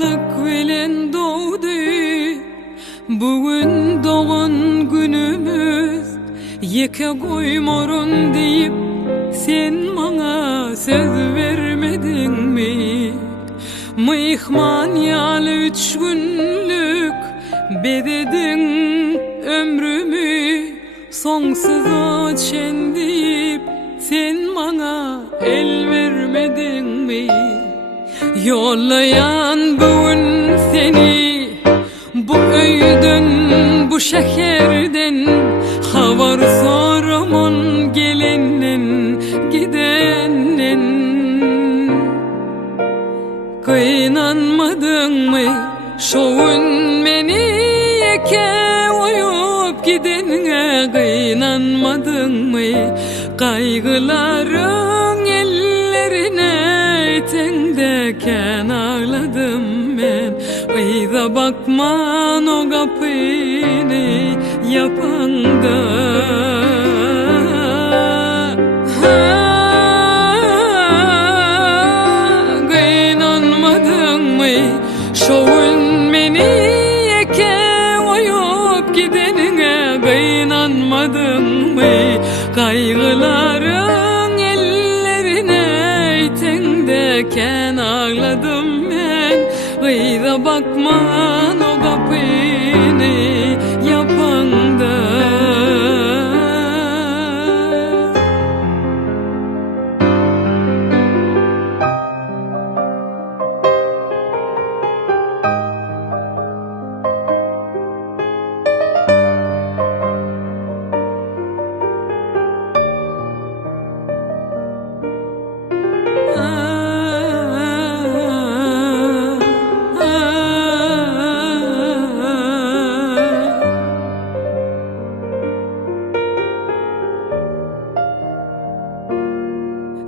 sağlık bilen doğdu. Bugün doğan günümüz, yeke koymorun deyip sen bana söz vermedin mi? Mihman yalı 3 günlük bededin ömrümü, sonsuza çen deyip sen bana el vermedin mi? Yollayan bugün seni bu öyden, bu şehirden, haber soramon gelenden gidenden. Kıynanmadın mı şoğun meni yeke oyup gidenine? Kıynanmadın mı kaygıların ellerine? Tendeken ağladım ben, ayda bakman o kapını yapanda. Kıynanmadın mı şoğun beni yeke oyup gidenine? Kıynanmadın mı kaygıların ellerine? Tendeken ağladım ben, ayda bakman o kapını yapanda.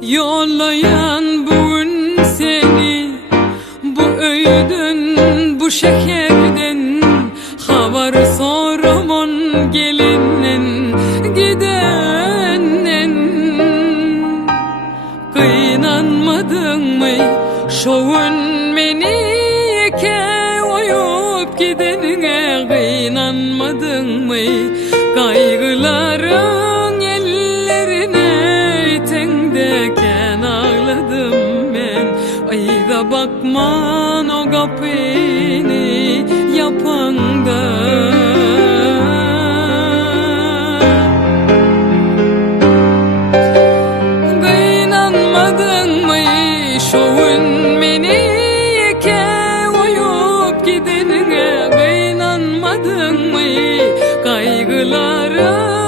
Yollayan bugün seni bu öyden, bu şehirden, haber soramon gelenden gidenden. Kıynanmadın mı şoğun beni yeke oyup gidenine? Kıynanmadın mı kaygıların ellerine? Tendeken ağladım ben, ayda bakman o kapını yapanda. Kıynanmadın mı şoğun beni yeke oyup gidenine? Kıynanmadın mı kaygılara?